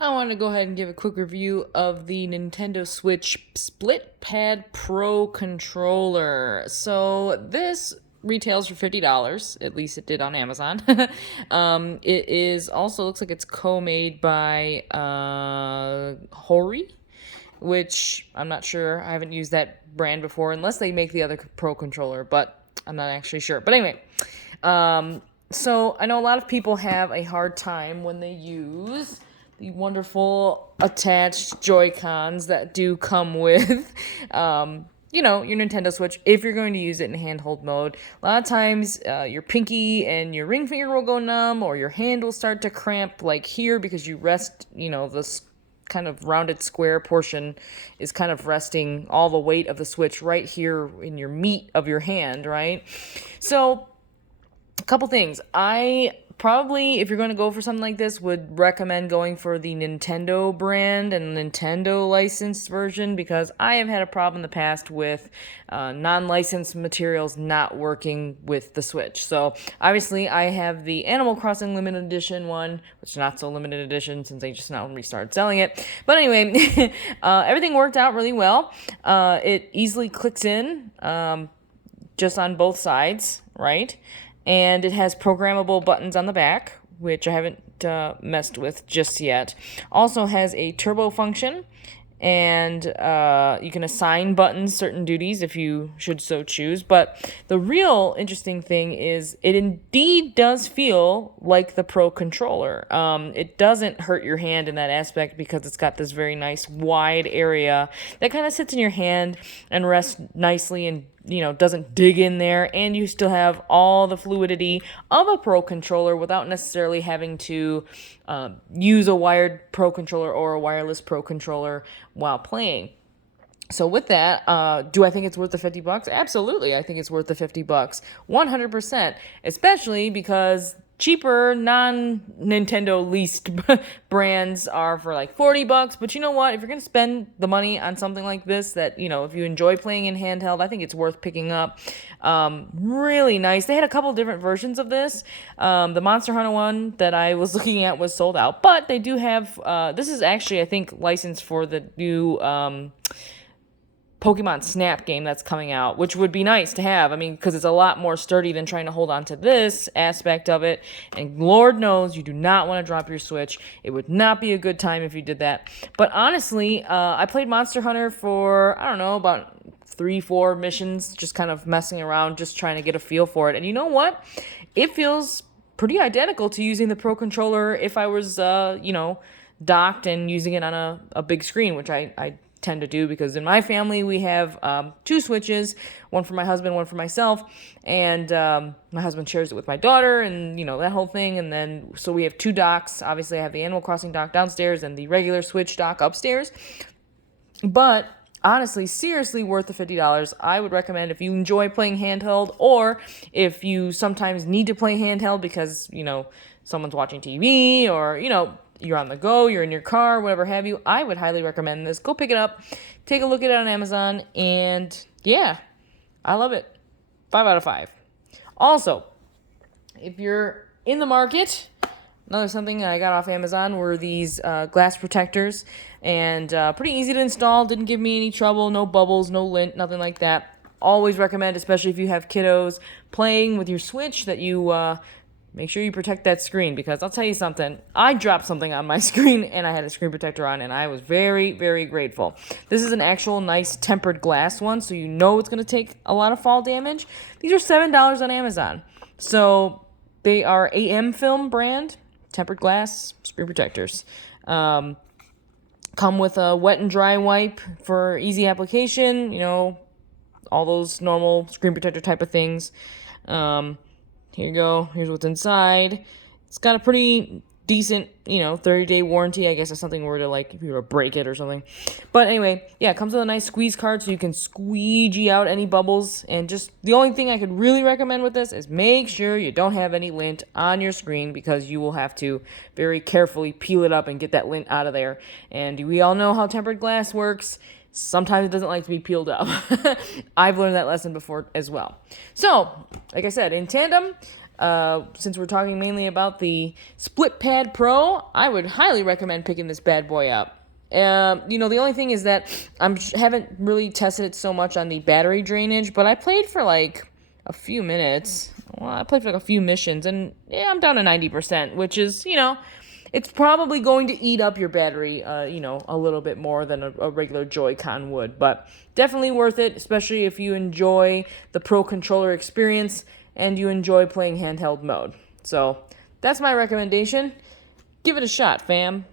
I want to go ahead and give a quick review of the Nintendo Switch Split Pad Pro controller. So this retails for $50, at least it did on Amazon. It is also looks like it's co-made by Hori, which I'm not sure. I haven't used that brand before, unless they make the other Pro controller, but I'm not actually sure. But anyway, so I know a lot of people have a hard time when they use the wonderful attached Joy-Cons that do come with, your Nintendo Switch if you're going to use it in handheld mode. A lot of times, your pinky and your ring finger will go numb, or your hand will start to cramp, like here, because you rest, this kind of rounded square portion is kind of resting all the weight of the Switch right here in your meat of your hand, right? So a couple things. I probably, if you're going to go for something like this, would recommend going for the Nintendo brand and Nintendo licensed version, because I have had a problem in the past with non-licensed materials not working with the Switch. So obviously I have the Animal Crossing limited edition one, which is not so limited edition since they just now restarted selling it. But anyway, everything worked out really well. It easily clicks in just on both sides, right? And it has programmable buttons on the back, which I haven't messed with just yet. Also has a turbo function, and you can assign buttons certain duties if you should so choose. But the real interesting thing is it indeed does feel like the Pro controller. It doesn't hurt your hand in that aspect because it's got this very nice wide area that kind of sits in your hand and rests nicely and doesn't dig in there, and you still have all the fluidity of a Pro controller without necessarily having to use a wired Pro controller or a wireless Pro controller while playing. So with that, do I think it's worth the $50? Absolutely, I think it's worth the $50, 100%. Especially because cheaper non-Nintendo leased brands are for like $40. But you know what? If you're gonna spend the money on something like this, that if you enjoy playing in handheld, I think it's worth picking up. Really nice. They had a couple different versions of this. The Monster Hunter one that I was looking at was sold out, but they do have. This is actually, I think, licensed for the new Pokemon Snap game that's coming out, which would be nice to have. I mean, because it's a lot more sturdy than trying to hold on to this aspect of it. And Lord knows you do not want to drop your Switch. It would not be a good time if you did that. But honestly, I played Monster Hunter for, I don't know, about 3-4 missions, just kind of messing around, just trying to get a feel for it. And you know what? It feels pretty identical to using the Pro controller if I was, docked and using it on a big screen, which I tend to do, because in my family we have 2 Switches, one for my husband, one for myself, and my husband shares it with my daughter, and that whole thing. And then so we have 2 docks. Obviously I have the Animal Crossing dock downstairs and the regular Switch dock upstairs. But honestly, seriously worth the $50. I would recommend, if you enjoy playing handheld, or if you sometimes need to play handheld because someone's watching TV, or you're on the go, you're in your car, whatever have you, I would highly recommend this. Go pick it up, take a look at it on Amazon, and yeah, I love it. 5 out of 5. Also, if you're in the market, another something I got off Amazon were these glass protectors, and pretty easy to install, didn't give me any trouble, no bubbles, no lint, nothing like that. Always recommend, especially if you have kiddos playing with your Switch, that you make sure you protect that screen, because I'll tell you something. I dropped something on my screen and I had a screen protector on, and I was very, very grateful. This is an actual nice tempered glass one, so it's going to take a lot of fall damage. These are $7 on Amazon. So they are AM Film brand, tempered glass screen protectors. Come with a wet and dry wipe for easy application, all those normal screen protector type of things. Here you go. Here's what's inside. It's got a pretty decent, 30-day warranty. I guess if something were to, if you were to break it or something. But anyway, yeah, it comes with a nice squeeze card so you can squeegee out any bubbles. And just the only thing I could really recommend with this is make sure you don't have any lint on your screen, because you will have to very carefully peel it up and get that lint out of there. And we all know how tempered glass works. Sometimes it doesn't like to be peeled up. I've learned that lesson before as well. So, like I said, in tandem, Since we're talking mainly about the Split Pad Pro, I would highly recommend picking this bad boy up. The only thing is that haven't really tested it so much on the battery drainage, but I played for like a few minutes. Well, I played for like a few missions, and yeah, I'm down to 90%, which is, it's probably going to eat up your battery, a little bit more than a regular Joy-Con would, but definitely worth it, especially if you enjoy the Pro Controller experience and you enjoy playing handheld mode. So that's my recommendation. Give it a shot, fam.